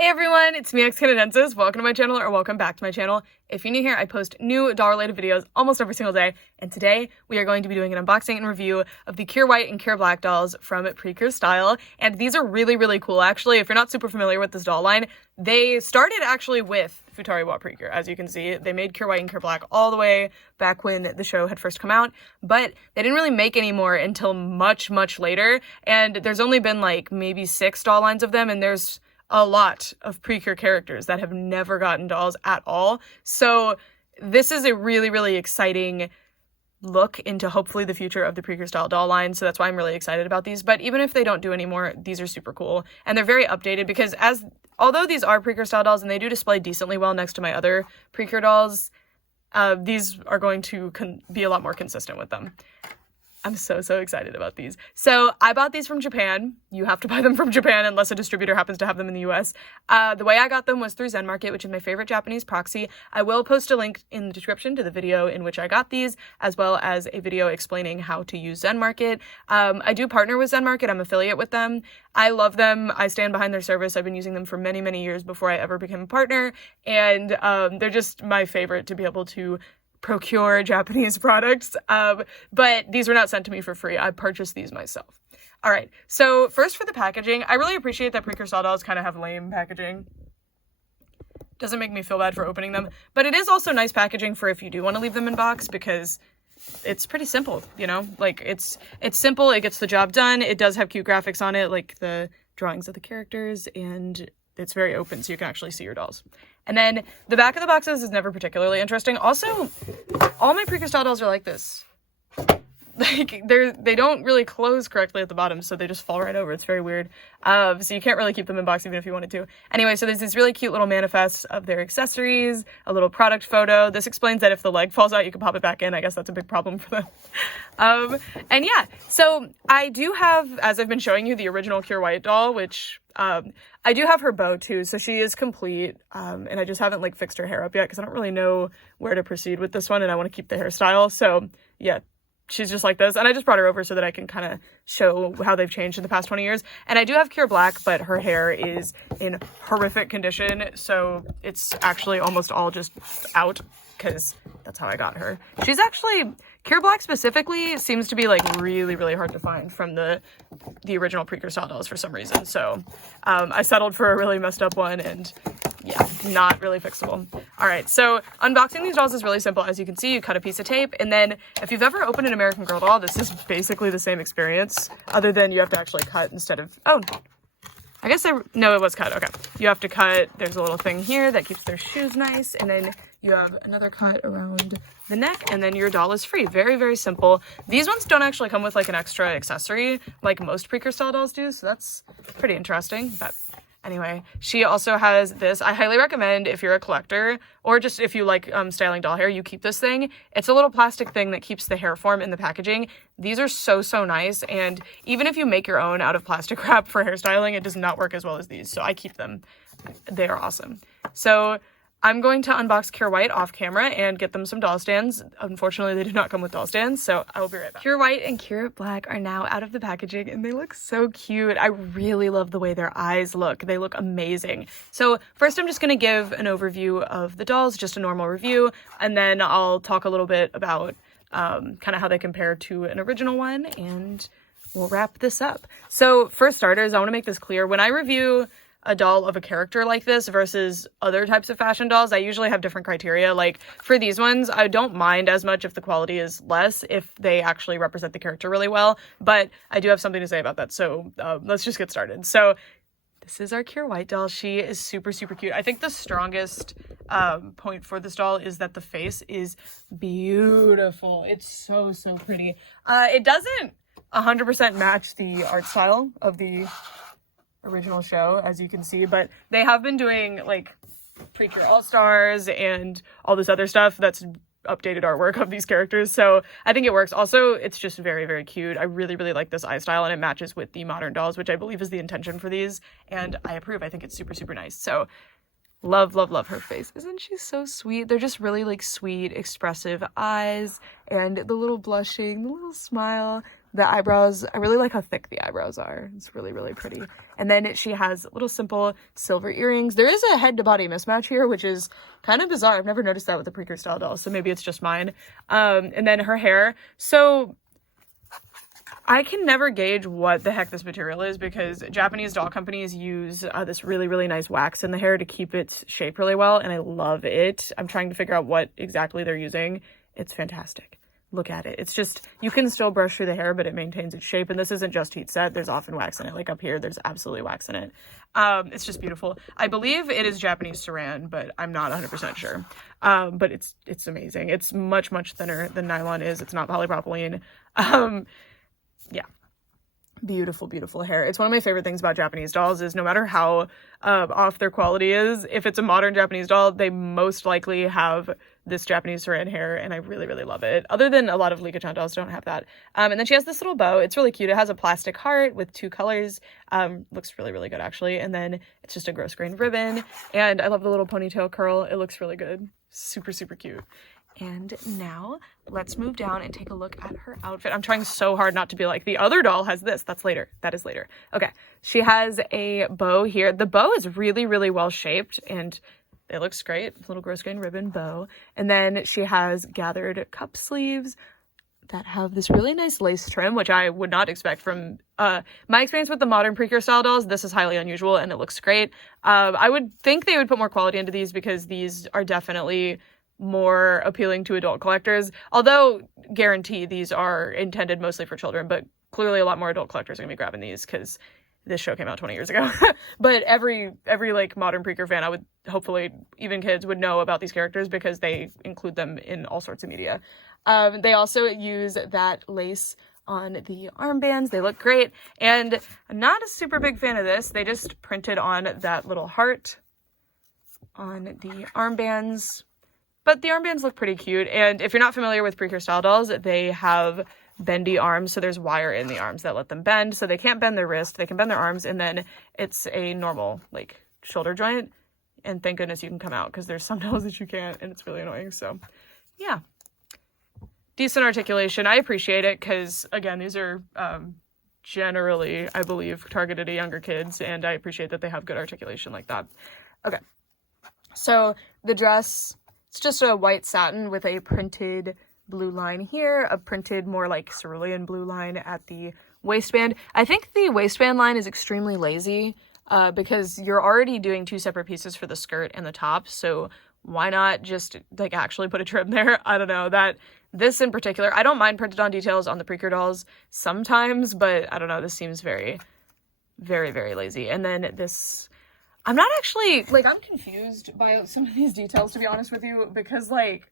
Hey everyone, it's me xCanadensis. Welcome to my channel, or welcome back to my channel. If you're new here, I post new doll-related videos almost every single day, and today we are going to be doing an unboxing and review of the Cure White and Cure Black dolls from PRECURE Style, and these are really cool. Actually, if you're not super familiar with this doll line, they started actually with FUTARI while PRECURE. As you can see, they made Cure White and Cure Black all the way back when the show had first come out, but they didn't really make any more until much later, and there's only been like maybe 6 doll lines of them, and there's a lot of PRECURE characters that have never gotten dolls at all. So this is a really exciting look into hopefully the future of the PRECURE style doll line. So that's why I'm really excited about these. But even if they don't do any more, these are super cool. And they're very updated because although these are PRECURE style dolls and they do display decently well next to my other PRECURE dolls, these are going to be a lot more consistent with them. I'm so excited about these. So I bought these from Japan. You have to buy them from Japan unless a distributor happens to have them in the US. The way I got them was through Zen Market, which is my favorite Japanese proxy. I will post a link in the description to the video in which I got these, as well as a video explaining how to use Zen Market. I do partner with Zen Market. I'm affiliate with them. I love them. I stand behind their service. I've been using them for many years before I ever became a partner. And they're just my favorite to be able to procure Japanese products, but these were not sent to me for free. I purchased these myself. All right, so first for the packaging, I really appreciate that PRECURE style dolls kind of have lame packaging. Doesn't make me feel bad for opening them, but it is also nice packaging for if you do want to leave them in box, because it's pretty simple, you know? Like, it's simple, it gets the job done, it does have cute graphics on it, like the drawings of the characters, and it's very open so you can actually see your dolls. And then the back of the boxes is never particularly interesting. Also, all my PRECURE style dolls are like this. Like, they don't really close correctly at the bottom, so they just fall right over. It's very weird. So you can't really keep them in box even if you wanted to. Anyway, so there's these really cute little manifests of their accessories, a little product photo. This explains that if the leg falls out, you can pop it back in. I guess that's a big problem for them. And yeah, so I do have, as I've been showing you, the original Cure White doll, which I do have her bow too, so she is complete, and I just haven't like fixed her hair up yet because I don't really know where to proceed with this one, and I want to keep the hairstyle. So yeah, she's just like this, and I just brought her over so that I can kind of show how they've changed in the past 20 years. And I do have Cure Black, but her hair is in horrific condition, so it's actually almost all just out because that's how I got her. She's actually, Cure Black specifically seems to be like really hard to find from the original PRECURE style dolls for some reason. So I settled for a really messed up one, and yeah, not really fixable. All right, so unboxing these dolls is really simple. As you can see, you cut a piece of tape, and then if you've ever opened an American Girl doll, this is basically the same experience, other than you have to actually cut instead of, oh, I guess no, it was cut. Okay, you have to cut. There's a little thing here that keeps their shoes nice, and then you have another cut around the neck, and then your doll is free. Very simple. These ones don't actually come with like an extra accessory like most PRECURE style dolls do, so that's pretty interesting. But anyway, she also has this. I highly recommend if you're a collector, or just if you like styling doll hair, you keep this thing. It's a little plastic thing that keeps the hair form in the packaging. These are so nice, and even if you make your own out of plastic wrap for hairstyling, it does not work as well as these, so I keep them. They are awesome. So I'm going to unbox Cure White off camera and get them some doll stands. Unfortunately, they do not come with doll stands, so I will be right back. Cure White and Cure Black are now out of the packaging, and they look so cute. I really love the way their eyes look. They look amazing. So first, I'm just going to give an overview of the dolls, just a normal review, and then I'll talk a little bit about kind of how they compare to an original one, and we'll wrap this up. So for starters, I want to make this clear. When I review a doll of a character like this versus other types of fashion dolls, I usually have different criteria. Like for these ones, I don't mind as much if the quality is less, if they actually represent the character really well, but I do have something to say about that. So let's just get started. So this is our Cure White doll. She is super cute. I think the strongest point for this doll is that the face is beautiful. It's so pretty. It doesn't 100% match the art style of the original show, as you can see, but they have been doing like PRECURE All-Stars and all this other stuff that's updated artwork of these characters, so I think it works. Also, it's just very cute. I really like this eye style, and it matches with the modern dolls, which I believe is the intention for these, and I approve. I think it's super nice. So love her face. Isn't she so sweet? They're just really like sweet, expressive eyes, and the little blushing, the little smile. The eyebrows, I really like how thick the eyebrows are. It's really, really pretty. And then she has little simple silver earrings. There is a head to body mismatch here, which is kind of bizarre. I've never noticed that with the PRECURE style dolls, so maybe it's just mine. And then her hair. So I can never gauge what the heck this material is because Japanese doll companies use this really, really nice wax in the hair to keep its shape really well, and I love it. I'm trying to figure out what exactly they're using. It's fantastic. Look at it. It's just, you can still brush through the hair, but it maintains its shape. And this isn't just heat set. There's often wax in it. Like up here, there's absolutely wax in it. It's just beautiful. I believe it is Japanese saran, but I'm not 100% sure. But it's amazing. It's much, much thinner than nylon is. It's not polypropylene. Yeah. Beautiful, beautiful hair. It's one of my favorite things about Japanese dolls is no matter how off their quality is, if it's a modern Japanese doll, they most likely have this Japanese saran hair, and I really, really love it. Other than a lot of Liko-chan dolls don't have that. And then she has this little bow. It's really cute. It has a plastic heart with 2 colors. Looks really, really good, actually. And then it's just a gross grain ribbon. And I love the little ponytail curl. It looks really good. Super, super cute. And now let's move down and take a look at her outfit. I'm trying so hard not to be like, the other doll has this. That's later. That is later. Okay. She has a bow here. The bow is really, really well shaped and it looks great. Little gross grain ribbon bow. And then she has gathered cup sleeves that have this really nice lace trim, which I would not expect from my experience with the modern PRECURE style dolls. This is highly unusual and it looks great. I would think they would put more quality into these because these are definitely more appealing to adult collectors, although guarantee these are intended mostly for children, but clearly a lot more adult collectors are gonna be grabbing these because this show came out 20 years ago. But every like modern PRECURE fan, I would hopefully even kids would know about these characters because they include them in all sorts of media. They also use that lace on the armbands. They look great, and I'm not a super big fan of this. They just printed on that little heart on the armbands. But the armbands look pretty cute, and if you're not familiar with PRECURE style dolls, they have bendy arms, so there's wire in the arms that let them bend, so they can't bend their wrist, they can bend their arms, and then it's a normal, like, shoulder joint, and thank goodness you can come out, because there's some dolls that you can't, and it's really annoying, so, yeah. Decent articulation. I appreciate it, because, again, these are generally, I believe, targeted at younger kids, and I appreciate that they have good articulation like that. Okay. So, the dress, it's just a white satin with a printed blue line here, a printed more like cerulean blue line at the waistband. I think the waistband line is extremely lazy because you're already doing 2 separate pieces for the skirt and the top, so why not just like actually put a trim there? I don't know. This in particular, I don't mind printed on details on the PRECURE dolls sometimes, but I don't know, this seems very, very, very lazy. And then this, I'm not actually, like, I'm confused by some of these details, to be honest with you, because, like,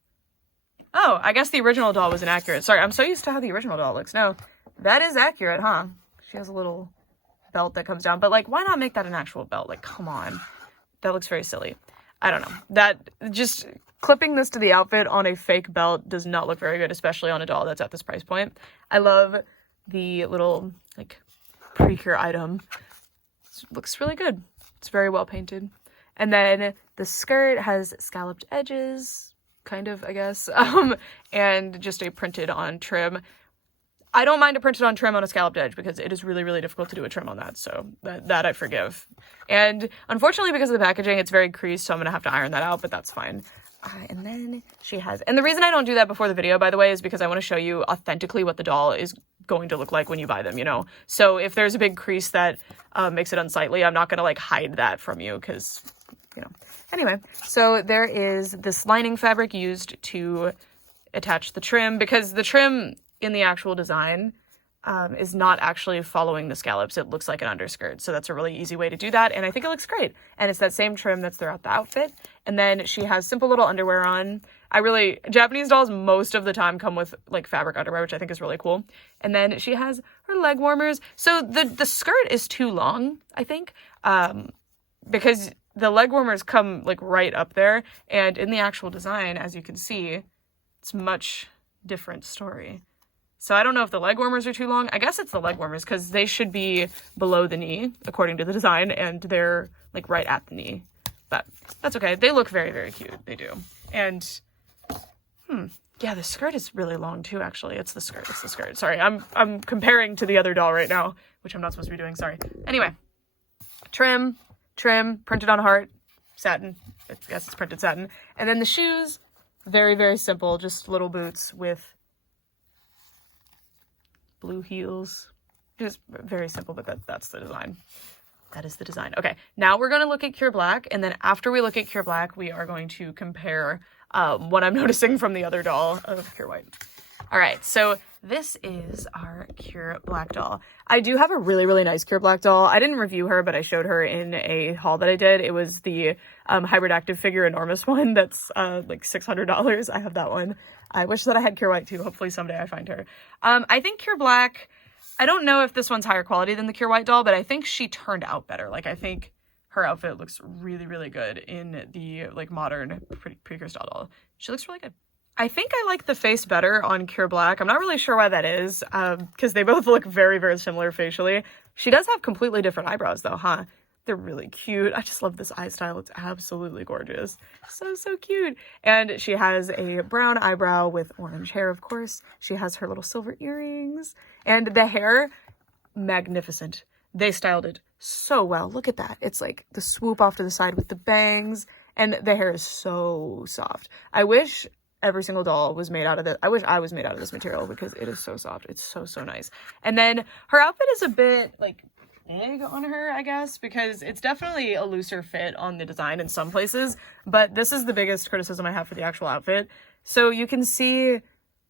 oh, I guess the original doll was inaccurate. Sorry, I'm so used to how the original doll looks. No, that is accurate, huh? She has a little belt that comes down, but, like, why not make that an actual belt? Like, come on. That looks very silly. I don't know. That, just clipping this to the outfit on a fake belt does not look very good, especially on a doll that's at this price point. I love the little, like, PRECURE item. It looks really good. It's very well painted. And then the skirt has scalloped edges, kind of, I guess, and just a printed on trim. I don't mind a printed on trim on a scalloped edge because it is really, really difficult to do a trim on that, so that I forgive. And unfortunately, because of the packaging, it's very creased, so I'm gonna have to iron that out, but that's fine. And then she has, and the reason I don't do that before the video, by the way, is because I want to show you authentically what the doll is going to look like when you buy them, you know? So if there's a big crease that makes it unsightly, I'm not going to like hide that from you because, you know. Anyway, so there is this lining fabric used to attach the trim because the trim in the actual design is not actually following the scallops. It looks like an underskirt. So that's a really easy way to do that. And I think it looks great. And it's that same trim that's throughout the outfit. And then she has simple little underwear on. Japanese dolls most of the time come with like fabric underwear, which I think is really cool. And then she has her leg warmers. So the skirt is too long, I think, because the leg warmers come like right up there. And in the actual design, as you can see, it's much different story. So I don't know if the leg warmers are too long. I guess it's the leg warmers because they should be below the knee according to the design, and they're like right at the knee. But that's okay. They look very, very cute. They do. And Yeah, the skirt is really long too, actually. It's the skirt. Sorry, I'm comparing to the other doll right now, which I'm not supposed to be doing, sorry. Anyway, trim, printed on heart, satin. I guess it's printed satin. And then the shoes, very, very simple, just little boots with blue heels. Just very simple, but that's the design. That is the design. Okay, now we're going to look at Cure Black, and then after we look at Cure Black, we are going to compare what I'm noticing from the other doll of Cure White. All right, so this is our Cure Black doll. I do have a really, really nice Cure Black doll. I didn't review her, but I showed her in a haul that I did. It was the hybrid active figure enormous one that's like $600. I have that one. I wish that I had Cure White too. Hopefully someday I find her. I think Cure Black, I don't know if this one's higher quality than the Cure White doll, but I think she turned out better. Like, I think her outfit looks really, really good in the like modern PRECURE style doll. She looks really good. I think I like the face better on Cure Black. I'm not really sure why that is, because they both look very, very similar facially. She does have completely different eyebrows though, huh? They're really cute. I just love this eye style. It's absolutely gorgeous. So, so cute. And she has a brown eyebrow with orange hair, of course. She has her little silver earrings. And the hair, magnificent. They styled it so well. Look at that. It's like the swoop off to the side with the bangs. And the hair is so soft. I wish every single doll was made out of this. I wish I was made out of this material because it is so soft. It's so, so nice. And then her outfit is a bit like big on her, I guess, because it's definitely a looser fit on the design in some places, but this is the biggest criticism I have for the actual outfit. So you can see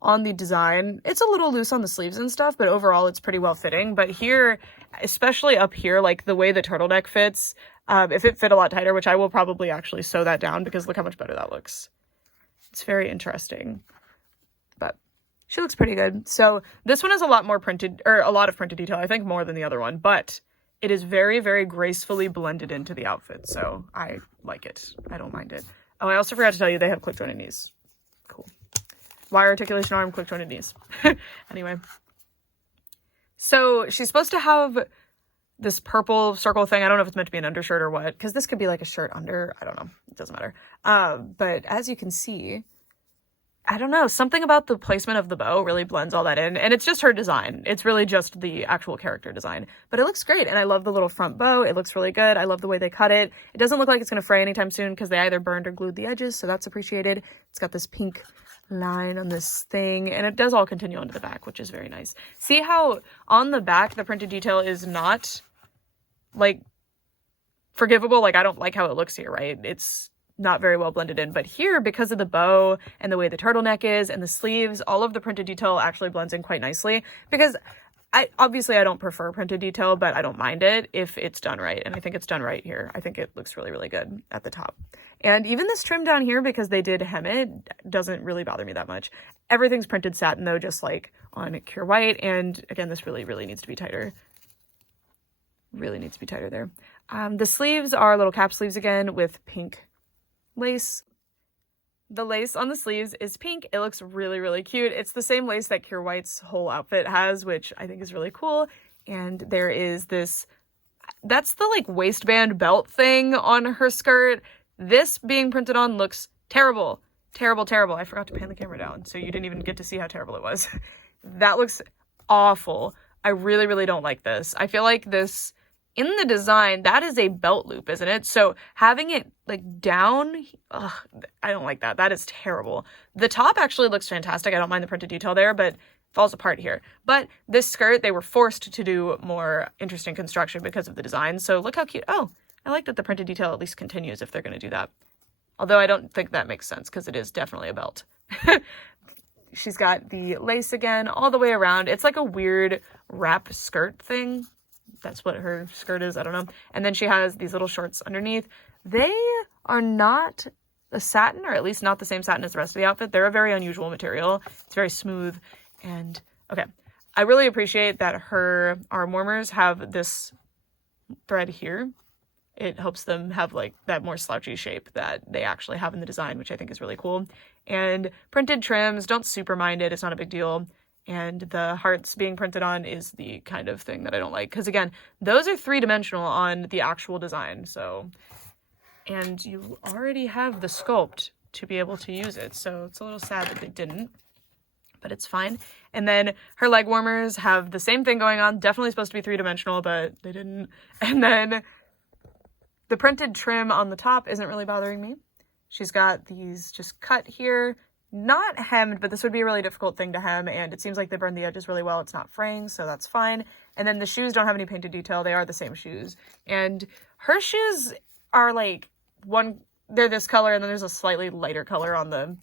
on the design, it's a little loose on the sleeves and stuff, but overall it's pretty well fitting. But here, especially up here, like the way the turtleneck fits, if it fit a lot tighter, which I will probably actually sew that down because look how much better that looks. It's very interesting, but she looks pretty good. So this one is a lot more printed, or a lot of printed detail, I think more than the other one, but it is very, very gracefully blended into the outfit. So I like it. I don't mind it. Oh, I also forgot to tell you they have click jointed knees. Cool. Wire articulation arm, click jointed knees. Anyway. So she's supposed to have this purple circle thing. I don't know if it's meant to be an undershirt or what, because this could be like a shirt under. I don't know. It doesn't matter. But as you can see, I don't know, something about the placement of the bow really blends all that in. And it's just her design. It's really just the actual character design. But it looks great. And I love the little front bow. It looks really good. I love the way they cut it. It doesn't look like it's going to fray anytime soon because they either burned or glued the edges. So that's appreciated. It's got this pink line on this thing. And it does all continue onto the back, which is very nice. See how on the back, the printed detail is not like forgivable. Like I don't like how it looks here, right? It's not very well blended in, but here, because of the bow and the way the turtleneck is and the sleeves, all of the printed detail actually blends in quite nicely. Because I don't prefer printed detail, but I don't mind it if it's done right. And I think it's done right here. I think it looks really, really good at the top. And even this trim down here, because they did hem it, doesn't really bother me that much. Everything's printed satin though, just like on Cure White. And again, this really, really needs to be tighter. Really needs to be tighter there. The sleeves are little cap sleeves again with pink lace. The lace on the sleeves is pink. It looks really, really cute. It's the same lace that Cure White's whole outfit has, which I think is really cool. And there is this, that's the like waistband belt thing on her skirt. This being printed on looks terrible. Terrible, terrible. I forgot to pan the camera down, so you didn't even get to see how terrible it was. That looks awful. I really, really don't like this. I feel like this, in the design, that is a belt loop, isn't it? So having it like down, ugh, I don't like that. That is terrible. The top actually looks fantastic. I don't mind the printed detail there, but falls apart here. But this skirt, they were forced to do more interesting construction because of the design. So look how cute. Oh, I like that the printed detail at least continues if they're going to do that. Although I don't think that makes sense because it is definitely a belt. She's got the lace again all the way around. It's like a weird wrap skirt thing. That's what her skirt is. I don't know. And then she has these little shorts underneath. They are not a satin, or at least not the same satin as the rest of the outfit. They're a very unusual material. It's very smooth. And okay, I really appreciate that her arm warmers have this thread here. It helps them have like that more slouchy shape that they actually have in the design, which I think is really cool. And printed trims, don't super mind it. It's not a big deal. And the hearts being printed on is the kind of thing that I don't like. Because again, those are three-dimensional on the actual design. So, and you already have the sculpt to be able to use it. So it's a little sad that they didn't, but it's fine. And then her leg warmers have the same thing going on. Definitely supposed to be three-dimensional, but they didn't. And then the printed trim on the top isn't really bothering me. She's got these just cut here, not hemmed, but this would be a really difficult thing to hem, and it seems like they burned the edges really well. It's not fraying, so that's fine. And then the shoes don't have any painted detail. They are the same shoes. And her shoes are like they're this color, and then there's a slightly lighter color on the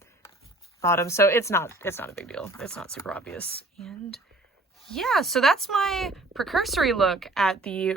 bottom, so it's not a big deal. It's not super obvious. And yeah, so that's my precursory look at the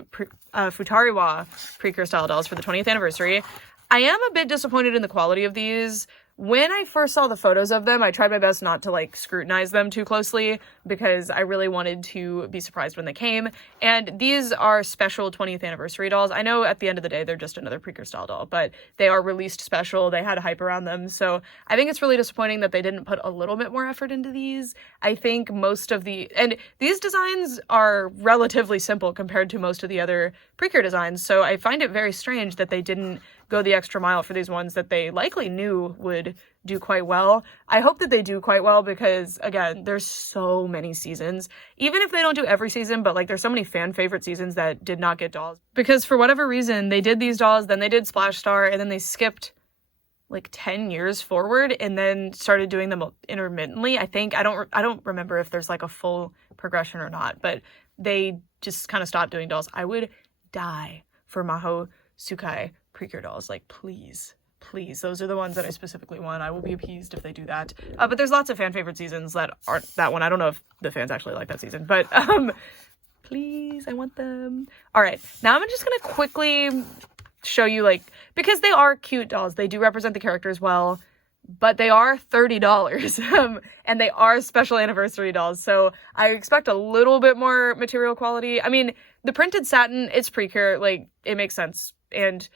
Futari Precure style dolls for the 20th anniversary. I am a bit disappointed in the quality of these. When I first saw the photos of them, I tried my best not to like scrutinize them too closely because I really wanted to be surprised when they came. And these are special 20th anniversary dolls. I know at the end of the day, they're just another Precure style doll, but they are released special. They had hype around them. So I think it's really disappointing that they didn't put a little bit more effort into these. I think and these designs are relatively simple compared to most of the other Precure designs. So I find it very strange that they didn't go the extra mile for these ones that they likely knew would do quite well. I hope that they do quite well because, again, there's so many seasons. Even if they don't do every season, but like there's so many fan favorite seasons that did not get dolls. Because for whatever reason, they did these dolls, then they did Splash Star, and then they skipped like 10 years forward and then started doing them intermittently. I think, I don't remember if there's like a full progression or not, but they just kind of stopped doing dolls. I would die for Maho Tsukai Precure dolls. Like, please, those are the ones that I specifically want. I will be appeased if they do that. But there's lots of fan favorite seasons that aren't that one. I don't know if the fans actually like that season, but please, I want them. All right, now I'm just gonna quickly show you, like, because they are cute dolls, they do represent the characters well, but they are $30 and they are special anniversary dolls, so I expect a little bit more material quality. I mean, the printed satin, it's Precure, like, it makes sense. And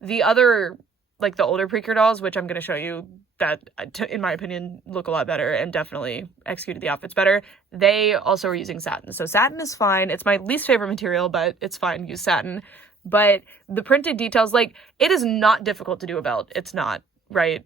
the other, like, the older Precure dolls, which I'm going to show you, that, in my opinion, look a lot better and definitely executed the outfits better, they also are using satin. So satin is fine. It's my least favorite material, but it's fine. Use satin. But the printed details, like, it is not difficult to do a belt. It's not, right?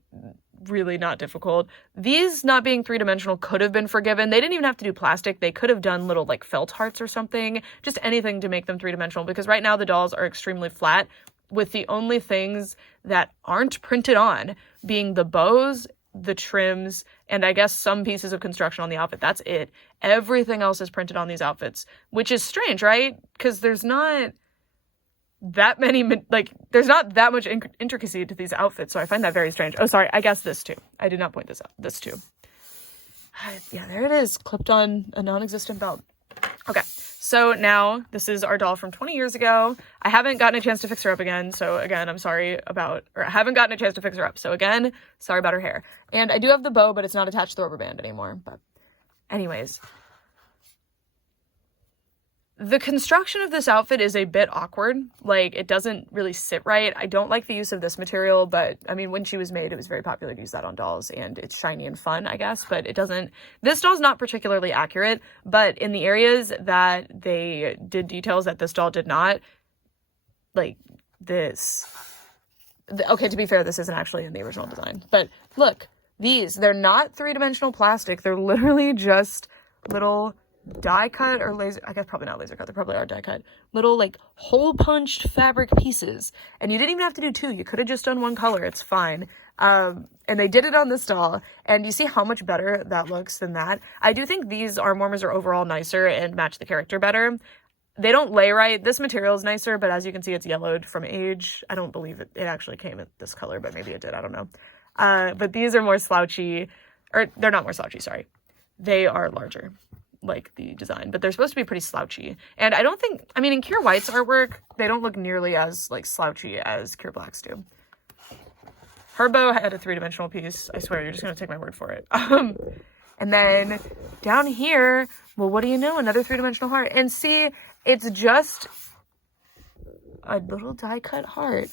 Really not difficult. These not being three-dimensional could have been forgiven. They didn't even have to do plastic. They could have done little, like, felt hearts or something. Just anything to make them three-dimensional, because right now the dolls are extremely flat, with the only things that aren't printed on being the bows, the trims, and I guess some pieces of construction on the outfit. That's it. Everything else is printed on these outfits, which is strange, right? Because there's not that many, like, there's not that much intricacy to these outfits, so I find that very strange. Oh, sorry, I guess this too. I did not point this out. This too. Yeah, there it is, clipped on a non-existent belt. Okay, so now this is our doll from 20 years ago. I haven't gotten a chance to fix her up again, so again, I haven't gotten a chance to fix her up, so again, sorry about her hair. And I do have the bow, but it's not attached to the rubber band anymore, but anyways. The construction of this outfit is a bit awkward. Like, it doesn't really sit right. I don't like the use of this material, but I mean, when she was made, it was very popular to use that on dolls, and it's shiny and fun, I guess, but this doll's not particularly accurate, but in the areas that they did details that this doll did not, like this. Okay, to be fair, this isn't actually in the original design, but look, they're not three-dimensional plastic. They're literally just little die cut or laser, I guess probably not laser cut, they probably are die cut, little like hole punched fabric pieces, and you didn't even have to do two. You could have just done one color. It's fine. And they did it on this doll, and you see how much better that looks than that. I do think these arm warmers are overall nicer and match the character better. They don't lay right. This material is nicer, but as you can see, it's yellowed from age. I don't believe it actually came in this color, but maybe it did, I don't know. But these are more slouchy, or they're not more slouchy, sorry, they are larger, like the design, but they're supposed to be pretty slouchy. And I don't think, I mean, in Kure White's artwork, they don't look nearly as like slouchy as Kure Black's do. Her bow had a three-dimensional piece. I swear, you're just gonna take my word for it. And then down here, well, what do you know? Another three-dimensional heart. And see, it's just a little die-cut heart.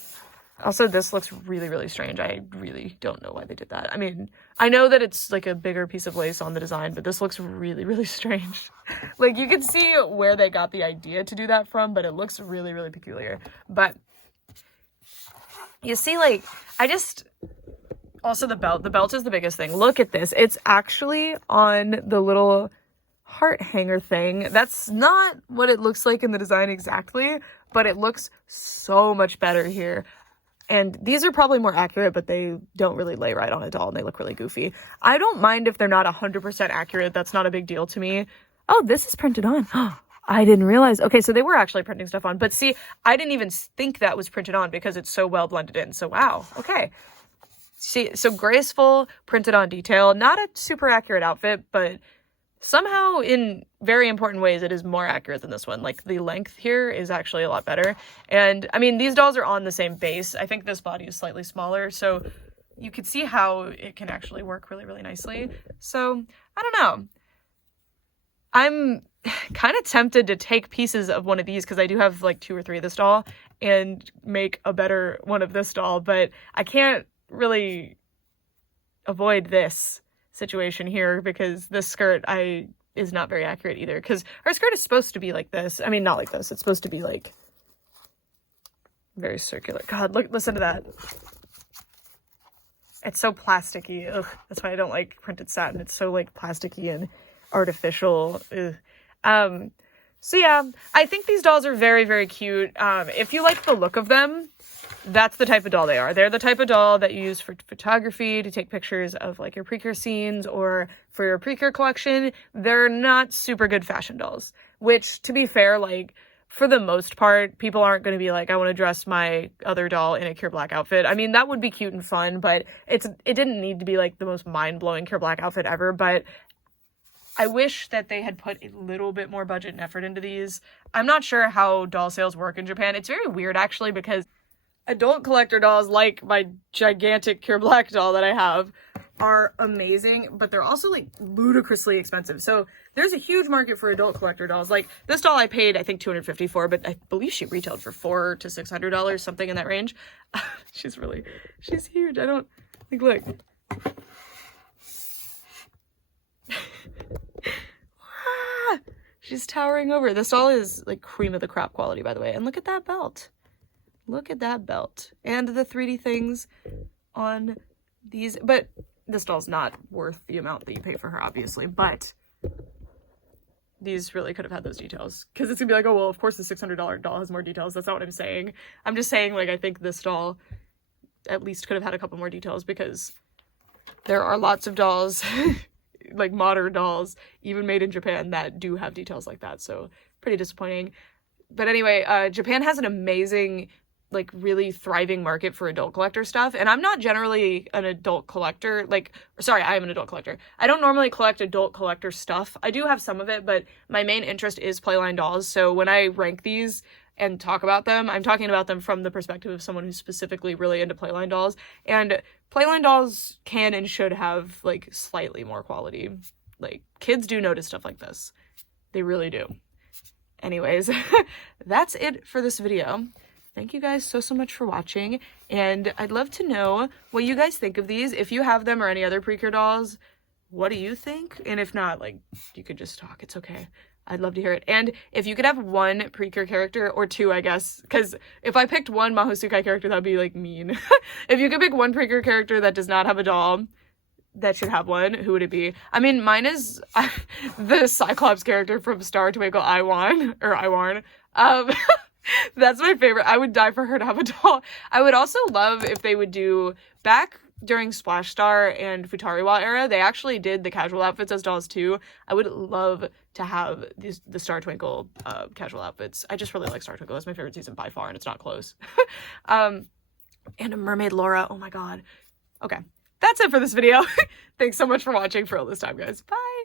Also, this looks really, really strange. I really don't know why they did that. I mean, I know that it's like a bigger piece of lace on the design, but this looks really, really strange. Like, you can see where they got the idea to do that from, but it looks really, really peculiar. But you see, like, Also the belt. The belt is the biggest thing. Look at this. It's actually on the little heart hanger thing. That's not what it looks like in the design exactly, but it looks so much better here. And these are probably more accurate, but they don't really lay right on a doll and they look really goofy. I don't mind if they're not 100% accurate. That's not a big deal to me. Oh, this is printed on. I didn't realize. Okay, so they were actually printing stuff on. But see, I didn't even think that was printed on because it's so well blended in. So wow, okay. See, so graceful, printed on detail. Not a super accurate outfit, but somehow in very important ways it is more accurate than this one. Like the length here is actually a lot better. And I mean, these dolls are on the same base. I think this body is slightly smaller, so you could see how it can actually work really, really nicely. So I don't know. I'm kind of tempted to take pieces of one of these because I do have like 2 or 3 of this doll and make a better one of this doll, but I can't really avoid this situation here because this skirt is not very accurate either, because our skirt is supposed to be like this. I mean, not like this. It's supposed to be like very circular. God, look, listen to that. It's so plasticky. Ugh, that's why I don't like printed satin. It's so like plasticky and artificial. Ugh. So yeah, I think these dolls are very, very cute. If you like the look of them, that's the type of doll they are. They're the type of doll that you use for photography, to take pictures of like your PRECURE scenes or for your PRECURE collection. They're not super good fashion dolls, which, to be fair, like for the most part, people aren't going to be like, I want to dress my other doll in a Cure Black outfit. I mean, that would be cute and fun, but it didn't need to be like the most mind-blowing Cure Black outfit ever. But I wish that they had put a little bit more budget and effort into these. I'm not sure how doll sales work in Japan. It's very weird, actually, because adult collector dolls, like my gigantic Cure Black doll that I have, are amazing, but they're also like ludicrously expensive. So there's a huge market for adult collector dolls. Like this doll I paid, I think, $250 for, but I believe she retailed for $400 to $600, something in that range. She's huge. I don't, like, look. She's towering over. This doll is like cream of the crop quality, by the way. And look at that belt. Look at that belt. And the 3D things on these. But this doll's not worth the amount that you pay for her, obviously. But these really could have had those details. Because it's going to be like, oh, well, of course the $600 doll has more details. That's not what I'm saying. I'm just saying, like, I think this doll at least could have had a couple more details, because there are lots of dolls, like modern dolls, even made in Japan, that do have details like that. So pretty disappointing. But anyway, Japan has an amazing, like, really thriving market for adult collector stuff. And I'm not generally an adult collector. Like, sorry, I am an adult collector. I don't normally collect adult collector stuff. I do have some of it, but my main interest is Playline dolls. So when I rank these and talk about them, I'm talking about them from the perspective of someone who's specifically really into Playline dolls. And Playline dolls can and should have, like, slightly more quality. Like, kids do notice stuff like this. They really do. Anyways, that's it for this video. Thank you guys so much for watching, and I'd love to know what you guys think of these. If you have them or any other PRECURE dolls, what do you think? And if not, like, you could just talk. It's okay. I'd love to hear it. And if you could have one PRECURE character, or two, I guess, because if I picked one Mahosukai character, that'd be, like, mean. If you could pick one PRECURE character that does not have a doll that should have one, who would it be? I mean, mine is the Cyclops character from Star Twinkle Iwan. That's my favorite. I would die for her to have a doll. I would also love if they would do, back during Splash Star and Futari era, they actually did the casual outfits as dolls too. I would love to have the Star Twinkle casual outfits. I just really like Star Twinkle. That's my favorite season by far, and it's not close. And a Mermaid Laura. Oh my god. Okay. That's it for this video. Thanks so much for watching for all this time, guys. Bye!